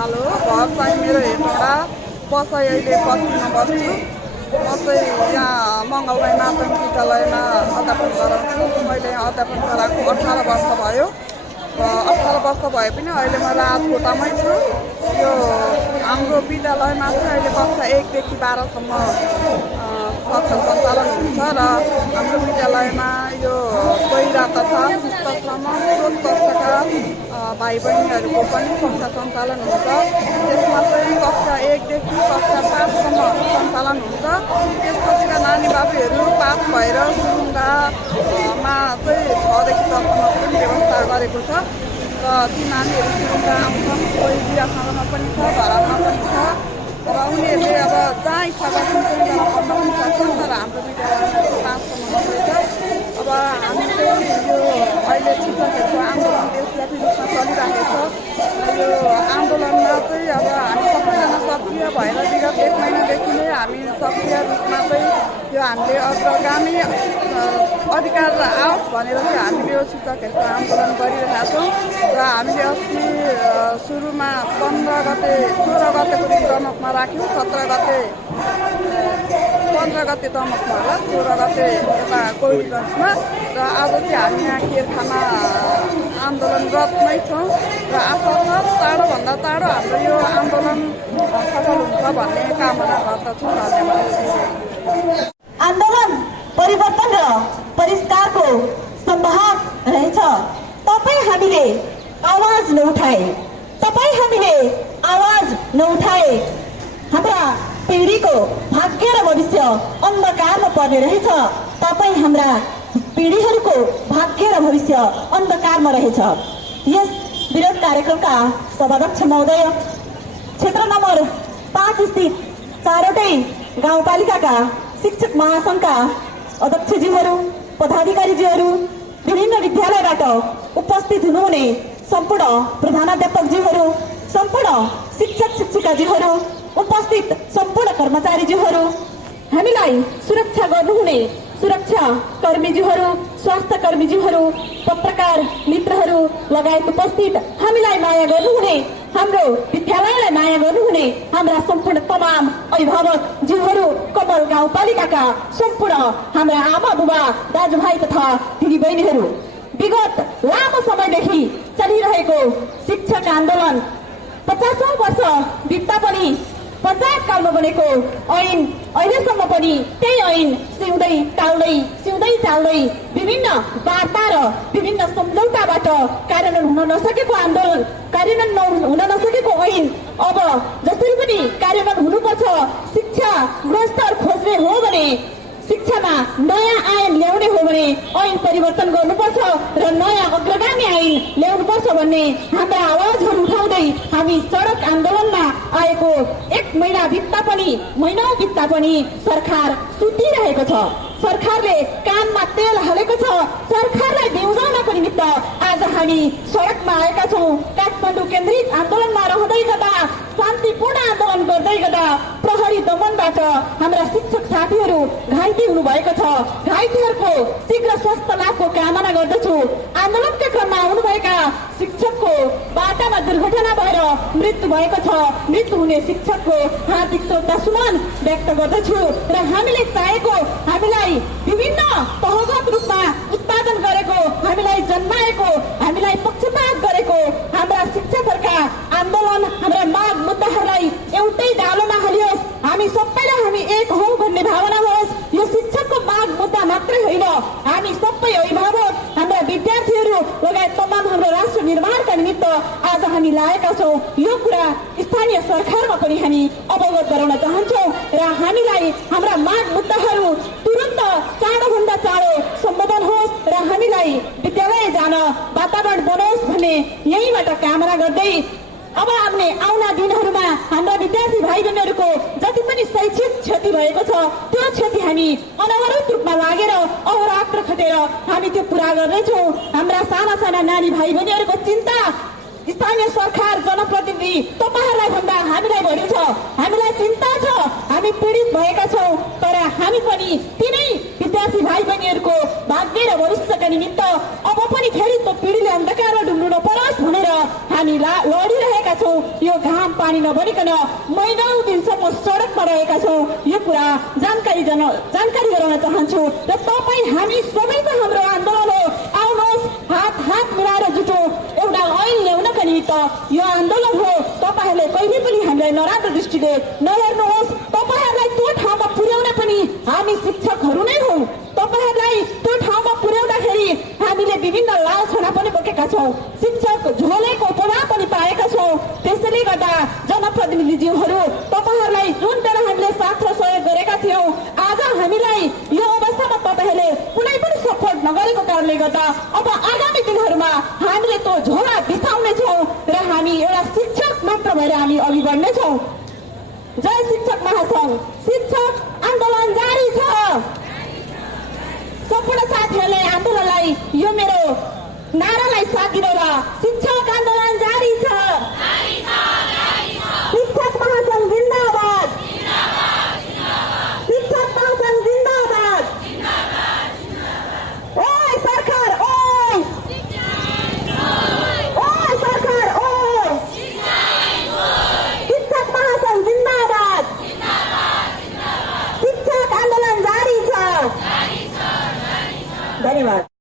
Hello, घर चाहिँ मेरो हेटौँडा बसाइ अहिले 25 मा बस्छु। म चाहिँ यहाँ मङ्गलराई माध्यमिक विद्यालयमा अध्यापन गराउँछु। मैले यहाँ अध्यापन गराएको 18 वर्ष भयो। 18 वर्ष भए पनि अहिले म राजकोटामै छु। यो हाम्रो विद्यालयमा चाहिँ अहिले कक्षा 1 देखि 12 सम्म कक्षा सञ्चालन हुन्छ र हाम्रो विद्यालयमा यो पहिला तथा शिक्षाश्रम स्रोत कक्षाका भाइ बहिनीहरूको पनि कक्षा सञ्चालन हुन्छ। त्यसमा चाहिँ कक्षा 1 देखि कक्षा 5 सम्म सञ्चालन हुन्छ। त्यसपछिका नानी बाबुहरू पास भएर सुरुङ्गामा चाहिँ 6 देखि 10 सम्म पनि व्यवस्था गरेको छ र ती नानीहरू सुरुङ्गा आउँछन्। कोही बिहाखानामा पनि छ, धरानमा पनि छ र उनीहरूले अब जहाँ इच्छा गर्छन् त्यही बेला पढ्न पनि सक्छन्। तर हाम्रो विद्यालयमा 5 सम्म मात्रै छ। अब हामी चाहिँ यो अहिले शिक्षकहरूको आन्दोलन देशव्यापी रूपमा चलिरहेको छ। यो आन्दोलनमा चाहिँ अब हामी सबैजना सक्रिय भएर विगत 1 महिनादेखि नै हामी सक्रिय रूपमा चाहिँ यो हामीले अग्रगामी अधिकार आओस् भनेर चाहिँ हामीले यो शिक्षकहरूको आन्दोलन गरिरहेका छौँ र हामीले अस्ति सुरुमा 15 गते 16 गतेको दिन दमकमा राख्यौँ, 17 गते 15 गते दमकमा होला, 16 गते यता कोइलीगञ्जमा र आज चाहिँ हामी यहाँ केरखाना आन्दोलनरतमै छौँ र आशा छ चाँडोभन्दा चाँडो हाम्रो यो आन्दोलन सफल हुन्छ भन्ने कामना गर्दछौँ। धन्यवाद। आन्दोलन परिवर्तन र परिष्कारको संवाहक रहेछ। तपाईँ हामीले आवाज नउठाए हाम्रा पिँढीको भाग्य र भविष्य अन्धकारमा पर्ने रहेछ। तपाईँ हाम्रा पिँढीहरूको भाग्य र भविष्य अन्धकारमा रहेछ। यस विरोध कार्यक्रमका सभाध्यक्ष महोदय, क्षेत्र नम्बर 5 स्थित 4वटै गाउँपालिकाका शिक्षक महासङ्घका अध्यक्षज्यूहरू, पदाधिकारीज्यूहरू, विभिन्न विद्यालयबाट उपस्थित हुनुहुने सम्पूर्ण प्रधानाध्यापकज्यूहरू, सम्पूर्ण शिक्षक शिक्षिकाज्यूहरू, उपस्थित सम्पूर्ण कर्मचारीज्यूहरू, हामीलाई सुरक्षा गर्नुहुने सुरक्षा कर्मीज्यूहरू, स्वास्थ्य कर्मीज्यूहरू, पत्रकार मित्रहरू लगायत उपस्थित हामीलाई माया गर्नुहुने, हाम्रो विद्यालयलाई माया गर्नुहुने हाम्रा सम्पूर्ण तमाम अभिभावकज्यूहरू, कमल गाउँपालिकाका सम्पूर्ण हाम्रा आमा बुबा दाजुभाइ तथा दिदीबहिनीहरू, विगत लामो समयदेखि चलिरहेको शिक्षक आन्दोलन 50औं वर्ष बित्दा पनि पञ्चायत कालमा बनेको ऐन अहिलेसम्म पनि त्यही ऐन सिउँदै टाल्दै विभिन्न वार्ता र विभिन्न सम्झौताबाट कार्यान्वयन हुन नसकेको आन्दोलन, कार्यान्वयन हुन नसकेको ऐन अब जसरी पनि कार्यान्वयन हुनुपर्छ। शिक्षा गुणस्तर खोज्ने हो भने, शिक्षामा नयाँ आयाम ल्याउने हो भने ऐन परिवर्तन गर्नुपर्छ र नयाँ अग्रगामी ऐन ल्याउनुपर्छ भन्ने हाम्रा आवाजहरू उठाउँदै हामी सडक आन्दोलनमा आएको 1 महिना बित्दा पनि सरकार सुतिरहेको छ। सरकारले कानमा तेल हालेको छ। सरकारलाई बिउजाउनको निमित्त आज हामी सडकमा आएका छौँ। काठमाडौँ केन्द्रित आन्दोलनमा रहँदै गर्दा, शान्तिपूर्ण आन्दोलन गर्दै गर्दा प्रहरी दमनबाट हाम्रा शिक्षक साथीहरू घाइते हुनुभएको छ। घाइतेहरूको शीघ्र स्वास्थ्य लाभको कामना गर्दछु। आन्दोलनका क्रममा आउनुभएका शिक्षकको बाटामा दुर्घटना भएर मृत्यु भएको छ। मृत्यु हुने शिक्षकको हार्दिक श्रद्धासुमन व्यक्त गर्दछु र हामीले चाहेको, हामीलाई विभिन्न तहगत रूपमा उत्पादन गरेको, हामीलाई जन्माएको, हामीलाई पक्षपात गरेको हाम्रा शिक्षकहरूका आन्दोलन, हाम्रा माग मुद्दाहरूलाई एउटै डालोमा हालियोस्। हामी सबैलाई हामी एक हौँ भन्ने भावना होस्। यो शिक्षकको माग मुद्दा मात्रै होइन, हामी सबै अभिभावक, हाम्रा विद्यार्थीहरू लगायत तमाम हाम्रो राष्ट्र निर्माणका निमित्त आज हामी लागेका छौँ। यो कुरा स्थानीय सरकारमा पनि हामी अवगत गराउन चाहन्छौँ र हामीलाई हाम्रा माग मुद्दाहरू तुरन्त चाँडोभन्दा चाँडो सम्बोधन होस् र हामीलाई विद्यालय जान वातावरण बनोस् भन्ने यहीँबाट कामना गर्दै अब आउने दिनहरूमा हाम्रा विद्यार्थी भाइ बहिनीहरूको जति पनि शैक्षिक क्षति भएको छ त्यो क्षति हामी अनवरत रूपमा लागेर अहोरात्र खटेर हामी त्यो पुरा गर्नेछौँ। हाम्रा साना नानी भाइ बहिनीहरूको चिन्ता स्थानीय सरकार, जनप्रतिनिधि तपाईँहरूलाई भन्दा हामीलाई बढी छ। हामीलाई चिन्ता छ हामी पीडित भएका छौँ तर हामी पनि तिनै विद्यार्थी भाइ बहिनीहरूको भाग्य र भविष्यका निमित्त अब पनि फेरि त्यो पिँढीले अन्धकारमा डुब्नु नपरोस् भनेर हामी लडिरहेका छौँ। यो घाम पानी नभनिकन महिनौं दिनसम्म सडकमा रहेका छौँ। यो कुरा जानकारी गराउन चाहन्छु र तपाईँ हामी सबैको हाम्रो आन्दोलन हो। आउनुहोस् हात मिलाएर जुटौँ एउटा ऐन ल्याउनका निमित्त यो आन्दोलन हो। तपाईहरूले कहिले पनि हामीलाई नराम्रो दृष्टिले नहेर्नुहोस्। तपाईहरूलाई त्यो ठाउँमा पुर्याउन पनि हामी शिक्षकहरू नै हौँ। तपाईहरूलाई त्यो ठाउँमा पुर्याउँदाखेरि हामीले विभिन्न लालछना पनि बोकेका छौँ। शिक्षक झोलेको उपमा पनि पाएका छौँ। त्यसैले गर्दा जनप्रतिनिधिज्यूहरू तपाईहरूलाई जुन बेला हामीले साथ र सहयोग गरेका थियौँ आज हामीलाई यो अवस्थामा तपाईँहरूले कुनै पनि सपोर्ट नगरेको कारणले गर्दा अब आगामी दिनहरूमा हामीले त्यो झोला बिसाउनेछौँ र हामी एउटा शिक्षक मात्र भएर हामी अघि बढ्नेछौँ। जय शिक्षक महासंघ। शिक्षक आन्दोलन जारी छ। सम्पूर्ण साथीहरूले आन्दोलनलाई यो मेरो नारालाई साथ दिनुहोला। शिक्षक आन्दोलन जारी छ।